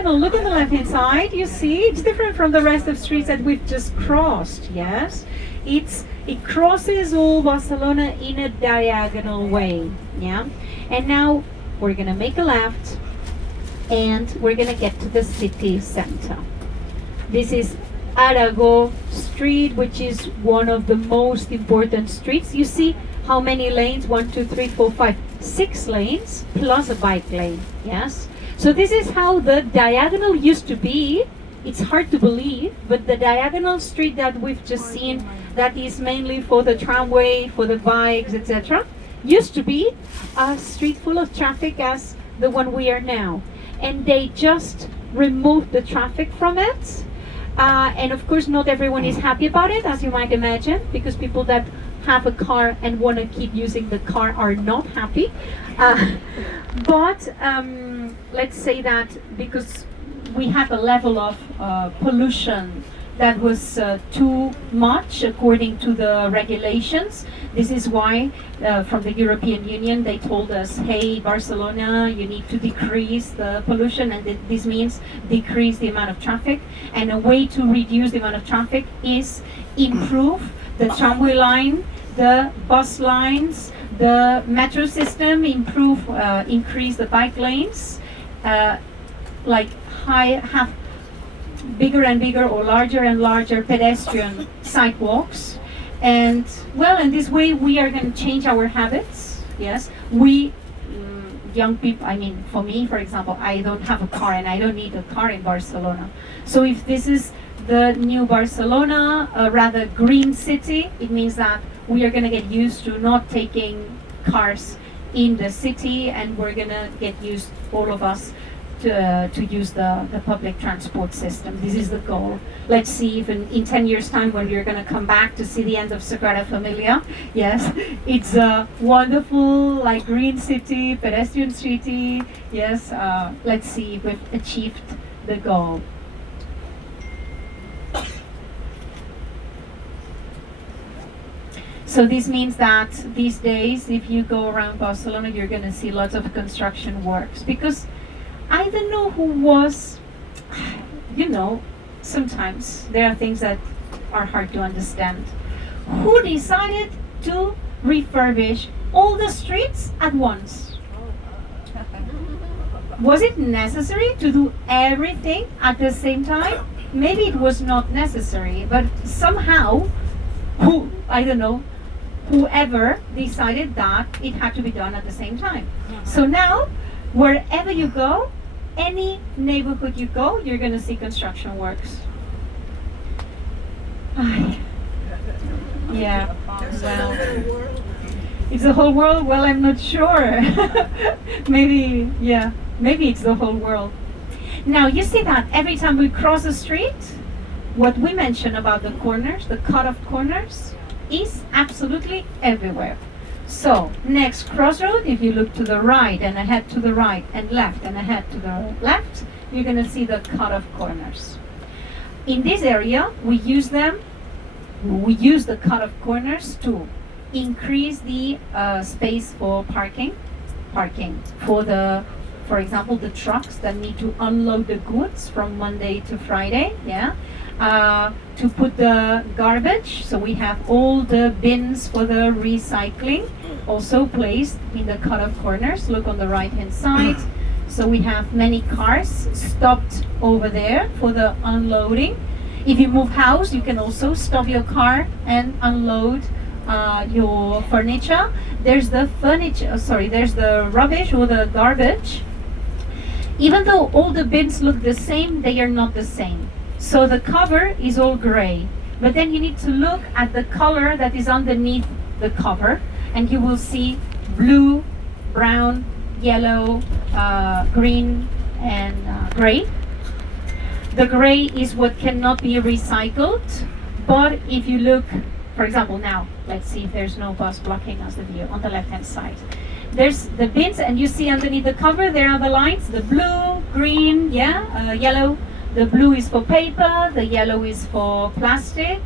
diagonal, look on the left-hand side, you see, it's different from the rest of streets that we've just crossed, yes? It crosses all Barcelona in a diagonal way, yeah? And now we're gonna make a left, and we're gonna get to the city center. This is Arago Street, which is one of the most important streets. You see how many lanes? 1, 2, 3, 4, 5, 6 lanes plus a bike lane. Yes. So this is how the diagonal used to be. It's hard to believe, but the diagonal street that we've just seen, that is mainly for the tramway, for the bikes, etc., used to be a street full of traffic as the one we are now. And they just removed the traffic from it. And of course, not everyone is happy about it, as you might imagine, because people that have a car and want to keep using the car are not happy. But let's say that because we have a level of pollution that was too much according to the regulations. This is why from the European Union they told us, hey, Barcelona, you need to decrease the pollution, and this means decrease the amount of traffic. And a way to reduce the amount of traffic is improve the tramway line, the bus lines, the metro system, increase the bike lanes, have bigger and bigger or larger and larger pedestrian sidewalks. And well, in this way we are going to change our habits. Yes, we young people, I mean, for me, for example, I don't have a car and I don't need a car in Barcelona. So if this is the new Barcelona, a rather green city, it means that we are going to get used to not taking cars in the city, and we're going to get used, all of us, to use the public transport system. This is the goal. Let's see if in 10 years time, when you're going to come back to see the end of Sagrada Familia, yes, it's a wonderful green city, pedestrian city. Yes, let's see if we've achieved the goal. So this means that these days, if you go around Barcelona, you're going to see lots of construction works, because I don't know who was, sometimes there are things that are hard to understand. Who decided to refurbish all the streets at once? Was it necessary to do everything at the same time? Maybe it was not necessary, but somehow, whoever decided that it had to be done at the same time. So now, wherever you go, any neighborhood you go, you're going to see construction works. Yeah, well, it's the whole world. Well, I'm not sure. Maybe it's the whole world. Now, you see that every time we cross a street, what we mentioned about the corners, the cut-off corners, is absolutely everywhere. So, next crossroad, if you look to the right and ahead to the right and left and ahead to the left, you're going to see the cut-off corners. In this area, we use the cut-off corners to increase the space for parking for example, the trucks that need to unload the goods from Monday to Friday, to put the garbage. So we have all the bins for the recycling also placed in the cut-off corners. Look on the right-hand side. So we have many cars stopped over there for the unloading. If you move house, you can also stop your car and unload your furniture. There's the rubbish or the garbage. Even though all the bins look the same, they are not the same. So the cover is all gray, but then you need to look at the color that is underneath the cover, and you will see blue, brown, yellow, green, and gray. The gray is what cannot be recycled, but if you look, for example, now, let's see if there's no bus blocking us the view on the left-hand side. There's the bins, and you see underneath the cover, there are the lines, the blue, green, yellow. The blue is for paper, the yellow is for plastic,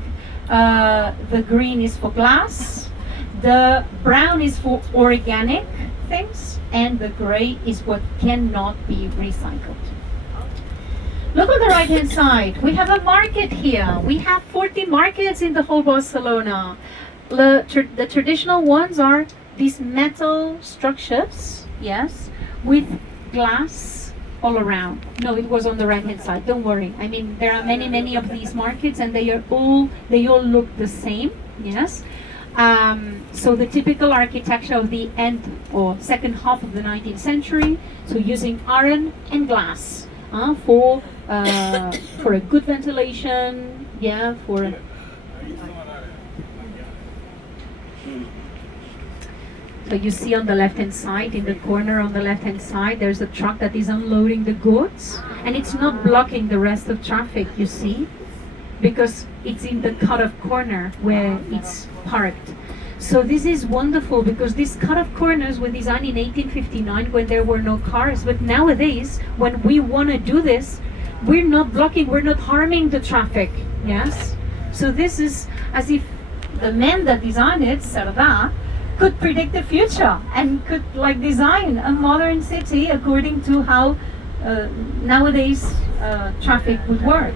the green is for glass, the brown is for organic things, and the gray is what cannot be recycled. Look on the right hand side. We have a market here. We have 40 markets in the whole Barcelona. The traditional ones are these metal structures, yes, with glass all around. No, it was on the right hand side. Don't worry. I mean, there are many of these markets, and they all look the same. Yes. So the typical architecture of the end or second half of the 19th century. So using iron and glass for a good ventilation. Yeah, for. So you see on the left-hand side, in the corner on the left-hand side, there's a truck that is unloading the goods, and it's not blocking the rest of traffic, you see, because it's in the cut-off corner where it's parked. So this is wonderful because these cut-off corners were designed in 1859 when there were no cars, but nowadays, when we want to do this, we're not blocking, we're not harming the traffic, yes? So this is as if the man that designed it, Cerdà, could predict the future and could design a modern city according to how nowadays traffic would work.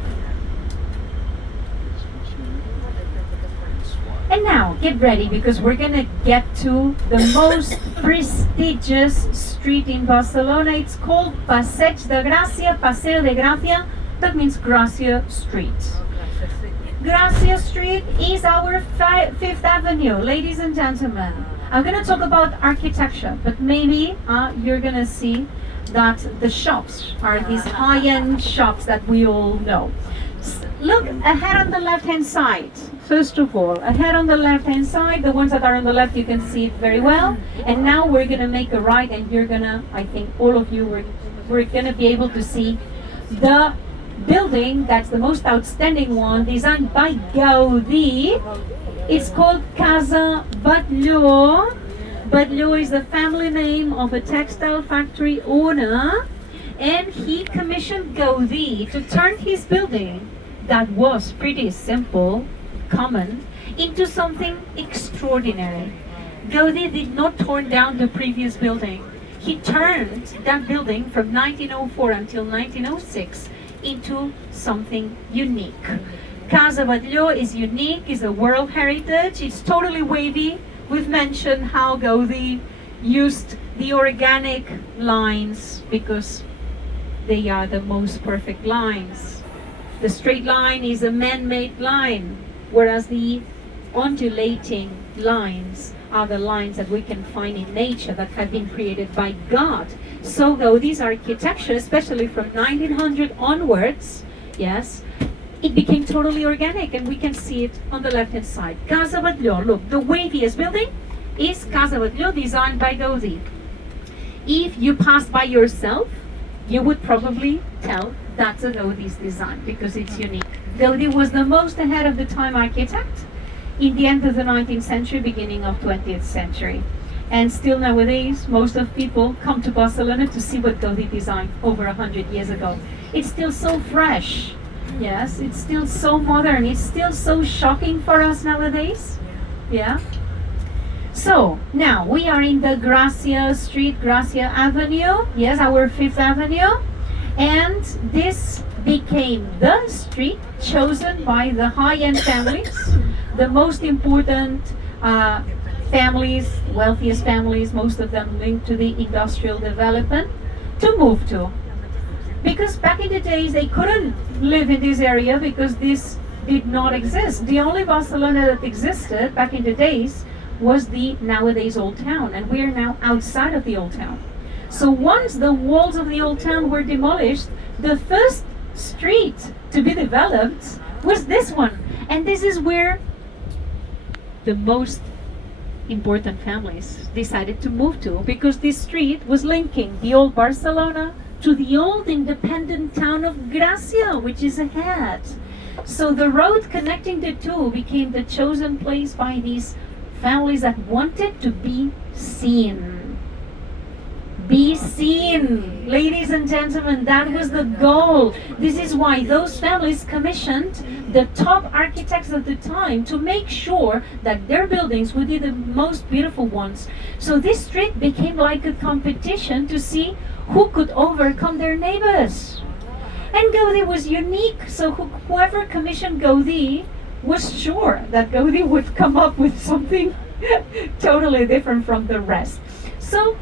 And now get ready because we're gonna get to the most prestigious street in Barcelona. It's called Passeig de Gràcia, Paseo de Gracia. That means Gracia Street. Gracia Street is our Fifth Avenue, ladies and gentlemen. I'm going to talk about architecture, but maybe you're going to see that the shops are these high-end shops that we all know. Look ahead on the left-hand side. First of all, ahead on the left-hand side, the ones that are on the left, you can see it very well. And now we're going to make a right, and you're going to, I think all of you, we're going to be able to see the building that's the most outstanding one, designed by Gaudí. It's called Casa Batlló. Batlló is the family name of a textile factory owner, and he commissioned Gaudí to turn his building that was pretty simple, common, into something extraordinary. Gaudí did not torn down the previous building. He turned that building from 1904 until 1906 into something unique. Casa Batlló is unique, is a world heritage, it's totally wavy. We've mentioned how Gaudí used the organic lines because they are the most perfect lines. The straight line is a man-made line, whereas the undulating lines are the lines that we can find in nature that have been created by God. So Gaudí's architecture, especially from 1900 onwards, yes, it became totally organic, and we can see it on the left-hand side. Casa Batlló, look, the waviest building is Casa Batlló, designed by Gaudí. If you passed by yourself, you would probably tell that's a Gaudí's design because it's unique. Gaudí was the most ahead of the time architect in the end of the 19th century, beginning of 20th century. And still nowadays, most of people come to Barcelona to see what Gaudí designed over 100 years ago. It's still so fresh. Yes, it's still so modern. It's still so shocking for us nowadays. Yeah. So now we are in the Gracia Street, Gracia Avenue. Yes, our Fifth Avenue. And this became the street chosen by the high-end families, the most important families, wealthiest families, most of them linked to the industrial development, to move to. Because back in the days, they couldn't live in this area because this did not exist. The only Barcelona that existed back in the days was the nowadays Old Town, and we are now outside of the Old Town. So once the walls of the Old Town were demolished, the first street to be developed was this one. And this is where the most important families decided to move to, because this street was linking the old Barcelona to the old independent town of Gràcia, which is ahead. So the road connecting the two became the chosen place by these families that wanted to be seen. Be seen, ladies and gentlemen, that was the goal. This is why those families commissioned the top architects of the time to make sure that their buildings would be the most beautiful ones. So this street became like a competition to see who could overcome their neighbors. And Gaudi was unique, so whoever commissioned Gaudi was sure that Gaudi would come up with something totally different from the rest. So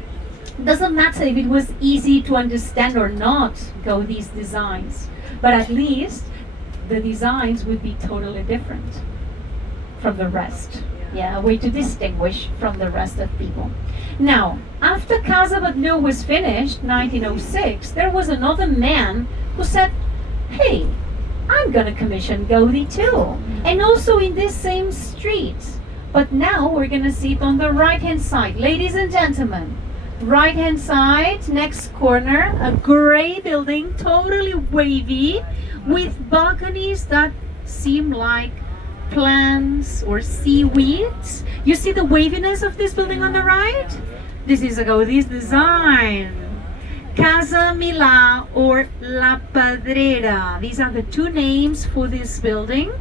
doesn't matter if it was easy to understand or not Gaudi's designs, but at least the designs would be totally different from the rest. Yeah, a way to distinguish from the rest of people. Now, after Casa Batlló was finished, 1906, there was another man who said, hey, I'm gonna commission Gaudi too, and also in this same street. But now we're gonna see it on the right-hand side. Ladies and gentlemen, right-hand side, next corner, a gray building, totally wavy, with balconies that seem like plants or seaweeds. You see the waviness of this building on the right? This is a Gaudi's design. Casa Milà or La Pedrera. These are the two names for this building.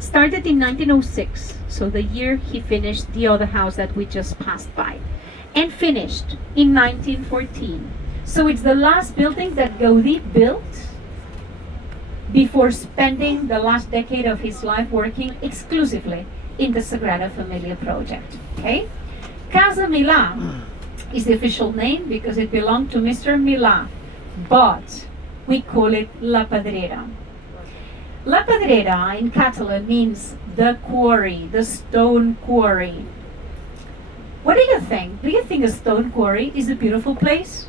Started in 1906, so the year he finished the other house that we just passed by, and finished in 1914. So it's the last building that Gaudi built before spending the last decade of his life working exclusively in the Sagrada Familia project. Okay? Casa Milà is the official name because it belonged to Mr. Milà, but we call it La Pedrera. La Pedrera in Catalan means the quarry, the stone quarry. What do you think? Do you think a stone quarry is a beautiful place?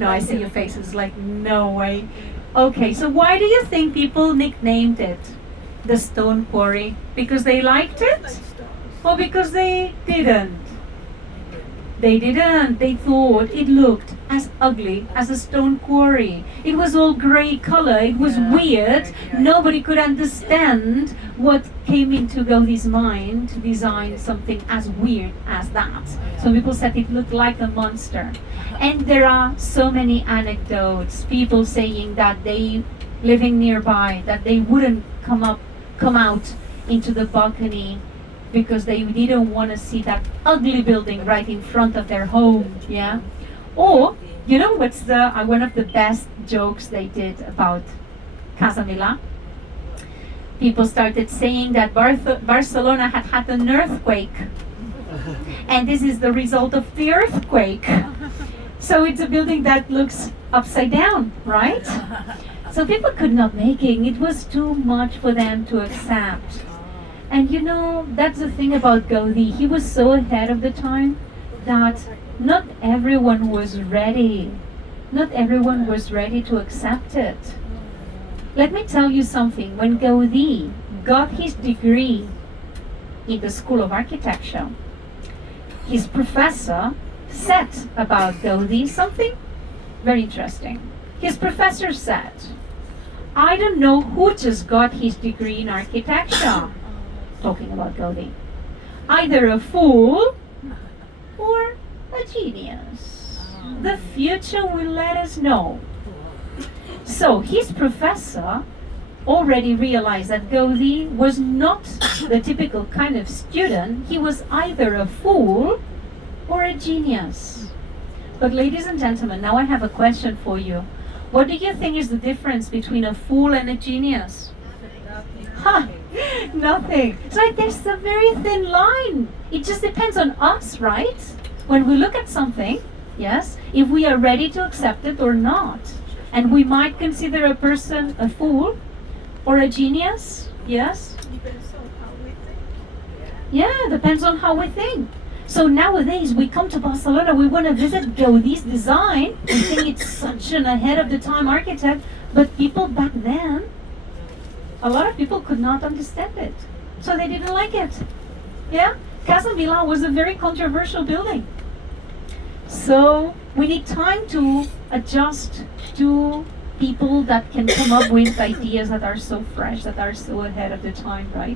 No, I see your faces like, no way. Okay, so why do you think people nicknamed it the stone quarry? Because they liked it? Or because they didn't? They didn't. They thought it looked as ugly as a stone quarry. It was all gray color. It was weird. Nobody could understand what came into Gaudi's mind to design something as weird as that. So people said it looked like a monster. And there are so many anecdotes. People saying that they, living nearby, that they wouldn't come out into the balcony because they didn't want to see that ugly building right in front of their home, yeah? Or, you know what's one of the best jokes they did about Casa Milà? People started saying that Barcelona had had an earthquake, and this is the result of the earthquake. So it's a building that looks upside down, right? So people could not make it. It was too much for them to accept. And you know, that's the thing about Gaudi. He was so ahead of the time that not everyone was ready. Not everyone was ready to accept it. Let me tell you something. When Gaudi got his degree in the School of Architecture, his professor said about Gaudi something very interesting. His professor said, I don't know who just got his degree in architecture. Talking about Gaudi. Either a fool or a genius. The future will let us know. So his professor already realized that Gaudi was not the typical kind of student. He was either a fool or a genius. But ladies and gentlemen, now I have a question for you. What do you think is the difference between a fool and a genius? Huh, nothing. So there's a very thin line. It just depends on us, right? When we look at something, yes, if we are ready to accept it or not. And we might consider a person a fool or a genius, yes? Depends on how we think. Yeah, depends on how we think. So nowadays we come to Barcelona, we want to visit Gaudi's design. We think it's such an ahead of the time architect, but people back then, a lot of people could not understand it. So they didn't like it. Yeah? Casa Milà was a very controversial building. So we need time to adjust to people that can come up with ideas that are so fresh, that are so ahead of the time, right?